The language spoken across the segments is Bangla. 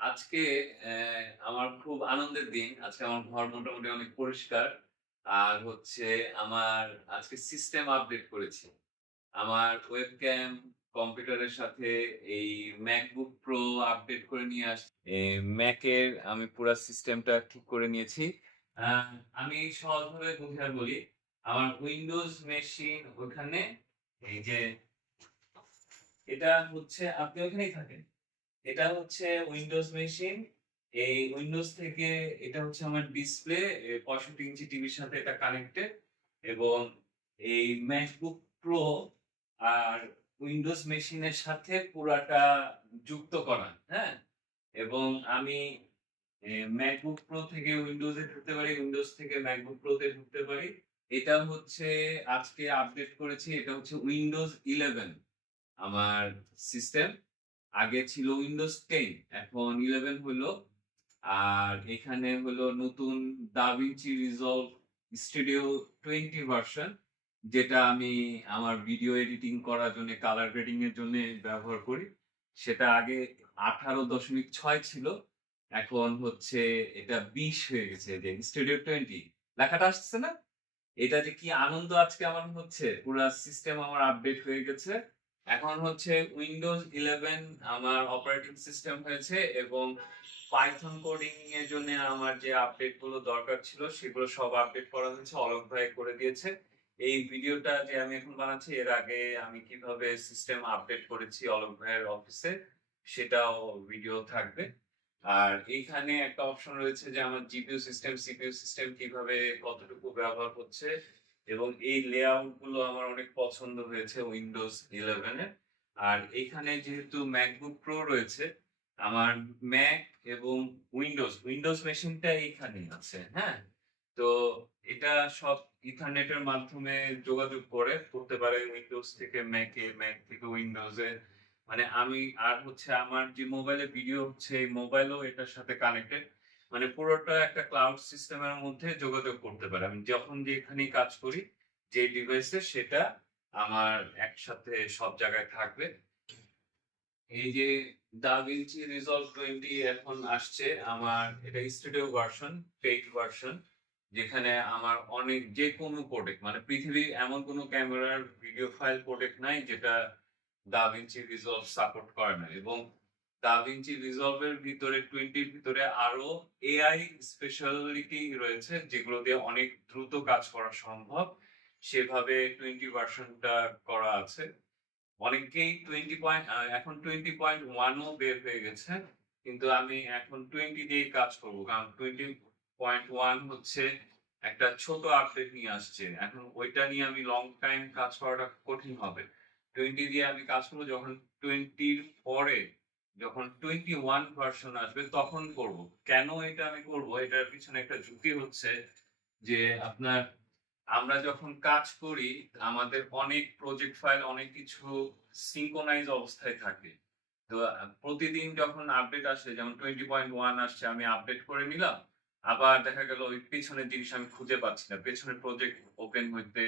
আজকে আমার খুব আনন্দের দিন। আজকে আমার ঘর মোটামুটি অনেক পরিষ্কার। আর হচ্ছে আমার আজকে সিস্টেম আপডেট করেছি। আমার ওয়েবক্যাম কম্পিউটারের সাথে এই MacBook Pro আপডেট করে নিয়ে Mac এর আমি পুরা সিস্টেমটা ঠিক করে নিয়েছি। আ আমি সহজভাবে বুঝিয়ে বলি। আমার উইন্ডোজ মেশিন ওখানে এই যে এটা হচ্ছে আপনি ওখানেই থাকেন। এটা হচ্ছে উইন্ডোজ মেশিন। এই উইন্ডোজ থেকে এটা হচ্ছে আমার ডিসপ্লে 65 ইঞ্চি টিভির সাথে এটা কানেক্টেড এবং এই ম্যাকবুক প্রো আর উইন্ডোজ মেশিনের সাথে পুরাটা যুক্ত করা, হ্যাঁ? এবং আমি ম্যাকবুক প্রো থেকে উইন্ডোজে ঢুকতে পারি, উইন্ডোজ থেকে ম্যাকবুক প্রোতে ঢুকতে পারি। এটা হচ্ছে আজকে আপডেট করেছি। এটা হচ্ছে উইন্ডোজ 11 আমার সিস্টেম। আগে ছিল উইন্ডোজ 10 এখন 11 হলো। আর এখানে হলো নতুন দাভিঞ্চি রিজলভ স্টুডিও 20 ভার্সন, যেটা আমি আমার ভিডিও এডিটিং করার জন্য কালার গ্রেডিং এর জন্য ব্যবহার করি। সেটা আগে 18.6 ছিল, এখন হচ্ছে এটা 20 হয়ে গেছে। যে স্টুডিও 20 লেখাটা আসছে না, এটা যে কি আনন্দ আজকে আমার হচ্ছে, পুরা সিস্টেম আমার আপডেট হয়ে গেছে। এখন হচ্ছে উইন্ডোজ 11 আমার অপারেটিং সিস্টেম হয়েছে এবং পাইথন কোডিং এর জন্য আমার যে আপডেট গুলো দরকার ছিল সেগুলো সব আপডেট করা হয়েছে, অলোক ভাই করে দিয়েছে। এই ভিডিওটা যে আমি এখন বানাচ্ছি এর আগে আমি কিভাবে সিস্টেম আপডেট করেছি অলোক ভাইয়ের অফিসে সেটাও ভিডিও থাকবে। আর এইখানে একটা অপশন রয়েছে যে আমার জিপিইউ সিস্টেম সিপিইউ সিস্টেম কিভাবে কতটুকু ব্যবহার হচ্ছে, এবং এই লেআউট গুলো আমার অনেক পছন্দ হয়েছে উইন্ডোজ 11 এর। আর এখানে যেহেতু ম্যাকবুক প্রো রয়েছে, আমার ম্যাক এবং উইন্ডোজ মেশিনটা এইখানেই আছে, হ্যাঁ? তো এটা সব ইথারনেটের মাধ্যমে যোগাযোগ করে করতে পারে, উইন্ডোজ থেকে ম্যাকে, ম্যাক থেকে উইন্ডোজে। মানে আমি আর হচ্ছে আমার যে মোবাইলে ভিডিও হচ্ছে এই মোবাইলও এটার সাথে কানেক্টেড। মানে পুরোটা একটা ক্লাউড সিস্টেমের মধ্যে যোগাযোগ করতে পারে। আমি যখন যেখানেই কাজ করি যে ডিভাইসে সেটা আমার একসাথে সব জায়গায় থাকবে। এই যে দাভিঞ্চি রিজলভ 20 এখন আসছে, আমার এটা স্টুডিও ভার্সন, পেইড ভার্সন, যেখানে আমার অনেক যে কোনো কোডেক মানে পৃথিবীর এমন কোনো ক্যামেরার ভিডিও ফাইল কোডেক নাই যেটা দাভিঞ্চি রিজলভ সাপোর্ট করে না। এবং দাভিঞ্চি রিজলভের ভিতরে 20 এর ভিতরে আরো এআই স্পেশালিটি রয়েছে যেগুলো দিয়ে অনেক দ্রুত কাজ করা সম্ভব, সেভাবে 20 ভার্সনটা করা আছে। অনেকেই 20 পয়েন্ট এখন 20.1 ও বের হয়ে গেছে, কিন্তু আমি এখন 20 দিয়ে কাজ করব, কারণ 20.1 হচ্ছে একটা ছোট আপডেট নিয়ে আসছে। এখন ওইটা নিয়ে আমি লং টাইম কাজ করাটা কঠিন হবে। 20 দিয়ে আমি কাজ করবো, যখন 20 পরে যখন 21 ভার্সন আসবে তখন করব। কেন এটা আমি করব, এটার পিছনে একটা যুক্তি হচ্ছে যে আপনার আমরা যখন কাজ করি আমাদের অনেক প্রজেক্ট ফাইল অনেক কিছু সিঙ্ক্রোনাইজ অবস্থায় থাকে। তো প্রতিদিন যখন আপডেট আসে, যেমন 20.1 আসছে, আমি আপডেট করে নিলাম, আবার দেখা গেল ওই পেছনের জিনিস আমি খুঁজে পাচ্ছি না, পেছনের প্রজেক্ট ওপেন হইতে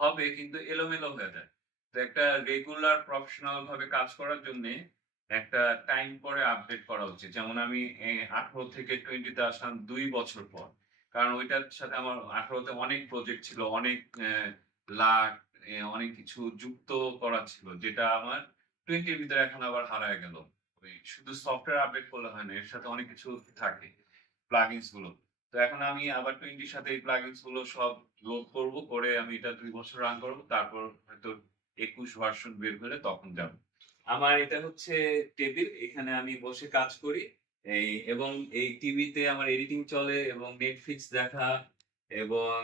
হবে কিন্তু এলোমেলো হয়ে যায়। তো একটা রেগুলার প্রফেশনাল ভাবে কাজ করার জন্য একটা টাইম পরে আপডেট করা উচিত। যেমন আমি 18 থেকে 20 তে আসলাম 2 বছর পর, কারণ ওইটার সাথে আমার 18 তে অনেক প্রজেক্ট ছিল, অনেক লাখ অনেক কিছু যুক্ত করা ছিল, যেটা আমার 20 এর ভিতরে এখন আবার হারায় গেল। ওই শুধু সফটওয়্যার আপডেট করলে হয় না, এর সাথে অনেক কিছু থাকে, প্লাগইনস গুলো। তো এখন আমি আবার 20 এর সাথে এই প্লাগইনস গুলো সব লোড করব, করে আমি এটা 2 বছর রান করব, তারপর হয়তো 21 ভার্সন বের হলে তখন যাব। আমার এটা হচ্ছে টেবিল, এখানে আমি বসে কাজ করি। এবং এই টিভিতে আমার এডিটিং চলে এবং নেটফ্লিক্স দেখা এবং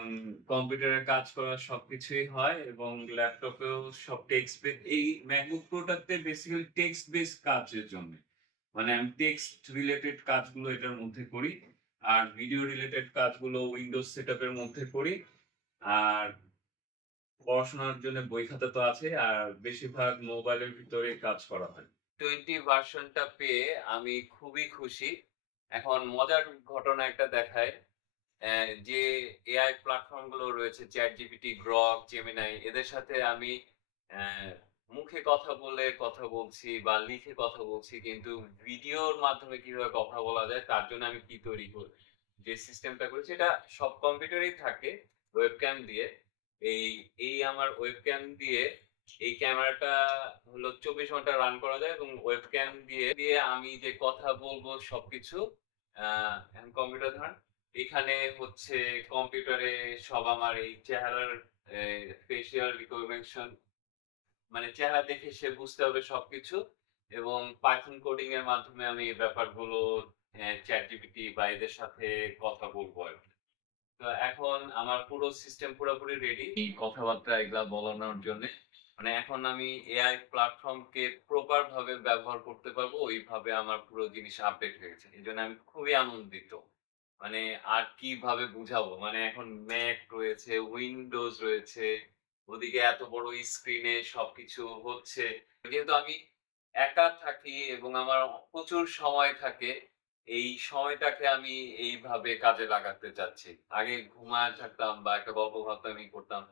কম্পিউটারে কাজ করা সবকিছুই হয়, এবং ল্যাপটপেও সব টেক্সট এই ম্যাকবুক প্রোটাতে বেসিক্যালি টেক্সট বেস কাজের জন্য। মানে আমি টেক্সট রিলেটেড কাজগুলো এটার মধ্যে করি, আর ভিডিও রিলেটেড কাজগুলো উইন্ডোজ সেটআপের মধ্যে করি। আর পড়াশোনার জন্য বই খাতা তো আছে, আর বেশিরভাগ মোবাইলের ভিতরে কাজ করা হয়। 20 ভার্সনটা পেয়ে আমি খুবই খুশি। এখন মজার ঘটনা একটা দেখায়, যে এআই প্ল্যাটফর্ম গুলো রয়েছে চ্যাট জিপিটি, গ্রক, জেমিনাই, এদের সাথে আমি মুখে কথা বলে কথা বলছি বা লিখে কথা বলছি, কিন্তু ভিডিওর মাধ্যমে কিভাবে কথা বলা যায় তার জন্য আমি কি তৈরি করি, যে সিস্টেমটা করেছি এটা সব কম্পিউটারেই থাকে ওয়েবক্যাম দিয়ে। এই এই আমার ওয়েবক্যাম দিয়ে এই ক্যামেরাটা হলো 24 ঘন্টা রান করা যায় এবং ওয়েবক্যাম দিয়ে দিয়ে আমি যে কথা বলবো সবকিছু এখন কম্পিউটার ধরেন এখানে হচ্ছে কম্পিউটারে সব আমার এই চেহারার ফেসিয়াল রিকগনিশন, মানে চেহারা দেখে সে বুঝতে হবে সবকিছু, এবং পাইথন কোডিং এর মাধ্যমে আমি এই ব্যাপারগুলো ChatGPT বা এদের সাথে কথা বলবো আরকি। তো এখন আমার পুরো সিস্টেম পুরোপুরি রেডি এই কথাবার্তা এগুলা বলানোর জন্যে। মানে এখন আমি এআই প্ল্যাটফর্মকে প্রপার ভাবে ব্যবহার করতে পারবো, ওইভাবে আমার পুরো জিনিস আপডেট হয়ে গেছে। এজন্য আমি খুবই আনন্দিত। মানে আর কিভাবে বুঝাবো? মানে এখন ম্যাক রয়েছে, উইন্ডোজ রয়েছে, ওদিকে এত বড় স্ক্রিনে সবকিছু হচ্ছে। যেহেতু আমি একা থাকি এবং আমার প্রচুর সময় থাকে, এই সময়টাকে আমি এইভাবে কাজে লাগাতে চাচ্ছি। আগে ঘুমায়ে থাকতাম বা একটা গল্প ভাবতাম, করতাম।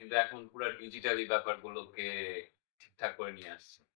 কিন্তু এখন পুরা ডিজিটালি ব্যাপারগুলোকে ঠিকঠাক করে নিয়ে আসছি।